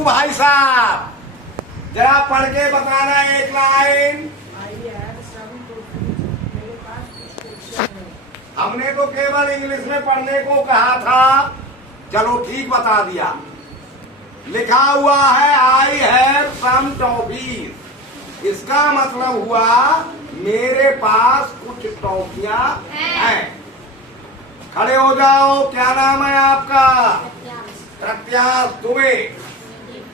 बाबू भाई साहब, जरा पढ़ के बताना एक लाइन। हमने तो केवल इंग्लिश में पढ़ने को कहा था, चलो ठीक बता दिया। लिखा हुआ है आई हैव सम टॉफीज, इसका मतलब हुआ मेरे पास कुछ टॉफियां हैं। खड़े हो जाओ, क्या नाम है आपका? प्रत्याश दुबे।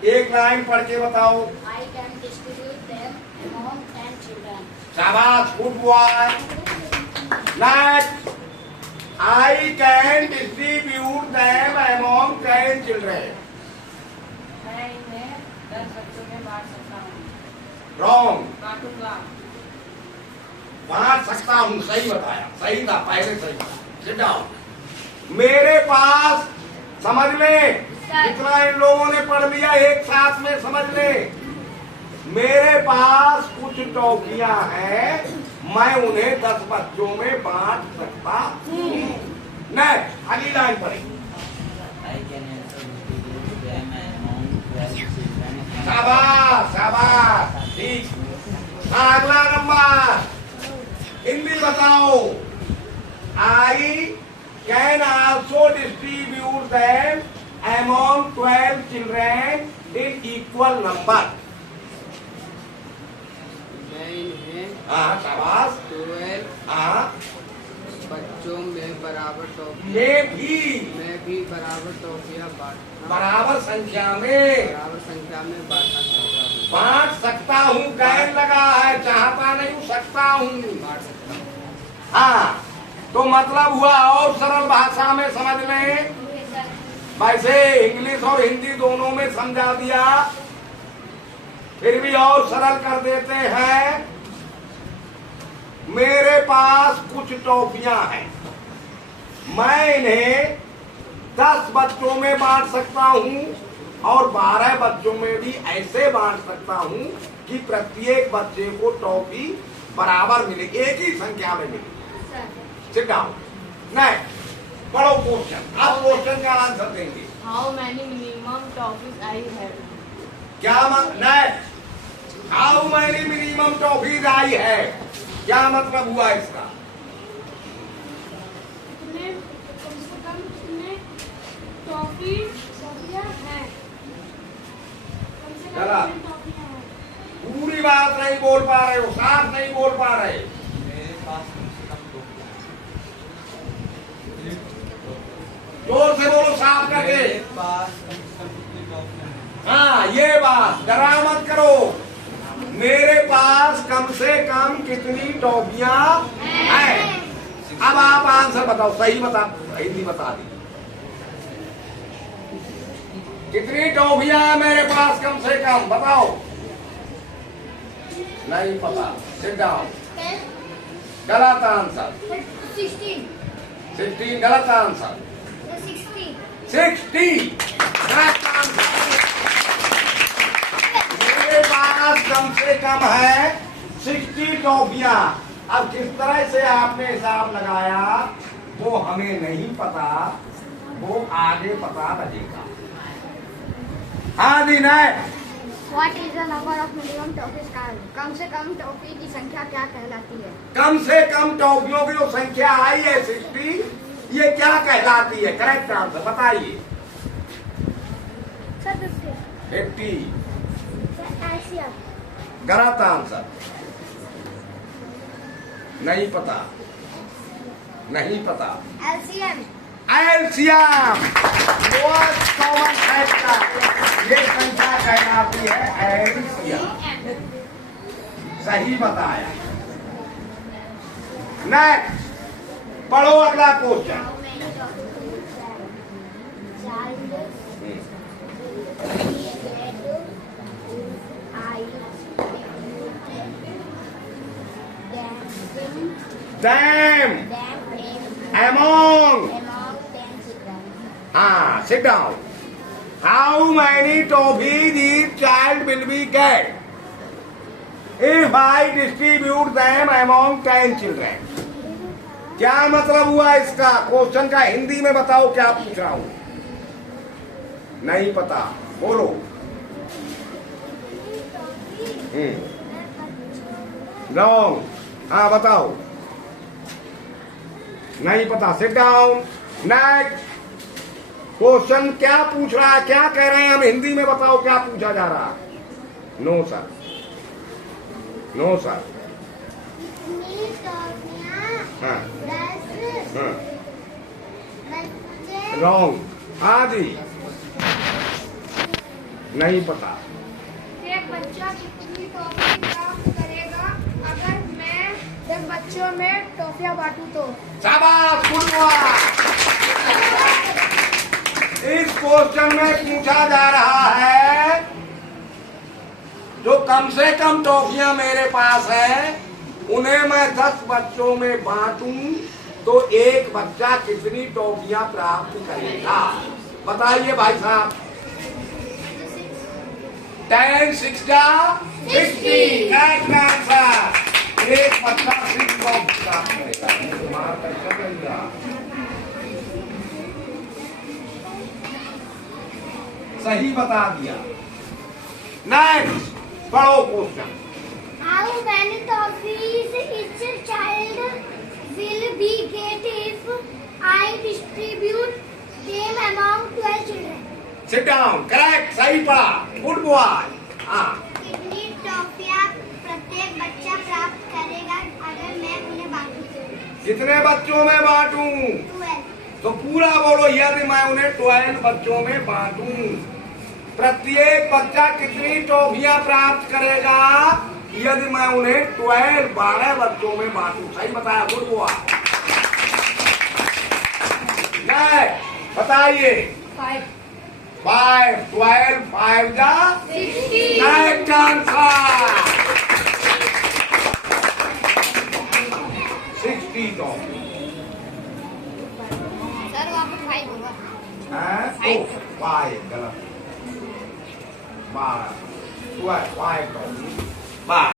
एक लाइन पढ़ के बताओ। I can distribute them among 10 children. शाबाश, good boy. Next, I can distribute them among 10 children. मैं इन्हें 10 बच्चों में बांट सकता हूँ। Wrong. बांटूंगा। बांट सकता हूँ, सही बताया, सही था, पहले सही था। Sit down. मेरे पास, समझ लें, जितना इन लोगों ने पढ़ लिया एक साथ में समझ लें। मेरे पास कुछ टॉफियां हैं, मैं उन्हें 10 बच्चों में बांट सकता हूँ। नेक्स्ट, अगली लाइन पढ़ेंगे। I can also distribute them among 12 children. शाबाश शाबाश, ठीक। अगला नंबर, हिंदी बताओ। I can also distribute them among 12 children in equal number. मैं इन्हें हाँ शाबाश। 12 हाँ, बच्चों में बराबर टॉफी मैं भी बराबर टॉफियाँ बराबर संख्या में बराबर संख्या में बांटना चाहता हूँ। बांट सकता हूँ। कैन लगा है, चाहता नहीं हूँ, सकता हूँ। बांट सकता हूँ। हाँ, तो मतलब हुआ और सरल भाषा में समझ लें। वैसे इंग्लिश और हिंदी दोनों में समझा दिया, फिर भी और सरल कर देते हैं। मेरे पास कुछ टॉफियां हैं, मैं इन्हें 10 बच्चों में बांट सकता हूं और 12 बच्चों में भी ऐसे बांट सकता हूं कि प्रत्येक बच्चे को टॉफी बराबर मिले, एक ही संख्या में मिले। Sit down. नेक्स्ट, पढ़ो क्वेश्चन। आप क्वेश्चन का आंसर देंगे। How many minimum toffees I have? क्या next, how many minimum toffees I have, क्या मतलब हुआ इसका? कितने कम से कम कितने टॉफियां हैं? कम से कम चला। कितने टॉफियां हैं? पूरी बात नहीं बोल पा रहे हो, साफ नहीं बोल पा रहे। मेरे पास कम से कम 2 जोर से बोलो, साफ करके। मेरे पास कम से कम कितनी टॉफियां हैं? हाँ, ये बात डरा मत करो। मेरे पास कम से कम कितनी टॉफियां हैं? अब आप आंसर बताओ, सही बता, हिंदी बता दी। कितनी टॉफियां हैं मेरे पास कम से कम, बताओ। नहीं पता, सिट डाउन। गलत आंसर। 16 16 गलत आंसर। 60 गलत आंसर। मेरे पास कम से कम है 60 टॉफियां। अब किस तरह से आपने हिसाब लगाया वो हमें नहीं पता, वो आगे पता लगेगा। हाँ जी, नहीं। What is the number of minimum toffees called? कम से कम टॉफी की संख्या क्या कहलाती है? कम से कम टॉफियों की जो संख्या आई है 60, ये क्या कहलाती है? करेक्ट आंसर बताइए। 50 गलत आंसर। नहीं पता, नहीं पता। LCM LCM, most common factor, ये संख्या कहलाती है एलसीएम। सही बताया। नेक्स्ट, पढ़ो अगला क्वेश्चन। Them among. हाँ, sit down. How many toffees each child will be get if I distribute them among 10 children? क्या मतलब हुआ इसका? क्वेश्चन का हिंदी में बताओ, क्या पूछ रहा हूं? नहीं पता, बोलो। रॉन्ग। हाँ बताओ, नहीं पता, सिट डाउन। नेक्स्ट क्वेश्चन क्या पूछ रहा है, क्या कह रहे हैं हम हिंदी में, बताओ क्या पूछा जा रहा है। No sir, no sir. कितनी टॉफियां हाँ 10 हाँ बच्चे रॉन्ग। हाँ जी, नहीं पता। एक बच्चा कितनी टॉफी प्राप्त करेगा अगर मैं 10 बच्चों में टॉफियां बांटूं तो? शाबाश, गुड बॉय। इस क्वेश्चन में पूछा जा रहा है जो कम से कम टॉफियां मेरे पास है उन्हें मैं 10 बच्चों में बांटूं तो एक बच्चा कितनी टॉफियां प्राप्त करेगा? बताइए भाई साहब। 10 6 60। Correct answer. एक बच्चा 6 टॉफी प्राप्त करेगा। तुम्हारा कैसा लगेगा? सही बता दिया। नेक्स्ट पढ़ो question. How many toffees each child will be get if I distribute them among 12 children? Sit down. Correct, सही पढ़ा, गुड बॉय। हाँ, कितनी टॉफियां प्रत्येक बच्चा प्राप्त करेगा अगर मैं उन्हें बांटूं तो? कितने बच्चों में बांटूं? 12। तो पूरा बोलो, यदि मैं उन्हें 12 बच्चों में बांटूं प्रत्येक बच्चा कितनी टॉफियां प्राप्त करेगा यदि मैं उन्हें 12 बच्चों में बांटूं? सही बताया, गुड बॉय। बताइए। 5 5 12 5 जा 60 करेक्ट आंसर। 60 टॉफी सर वहाँ पे 5 होगा। है। 5 गलत। 12 12 5 टॉफी 12।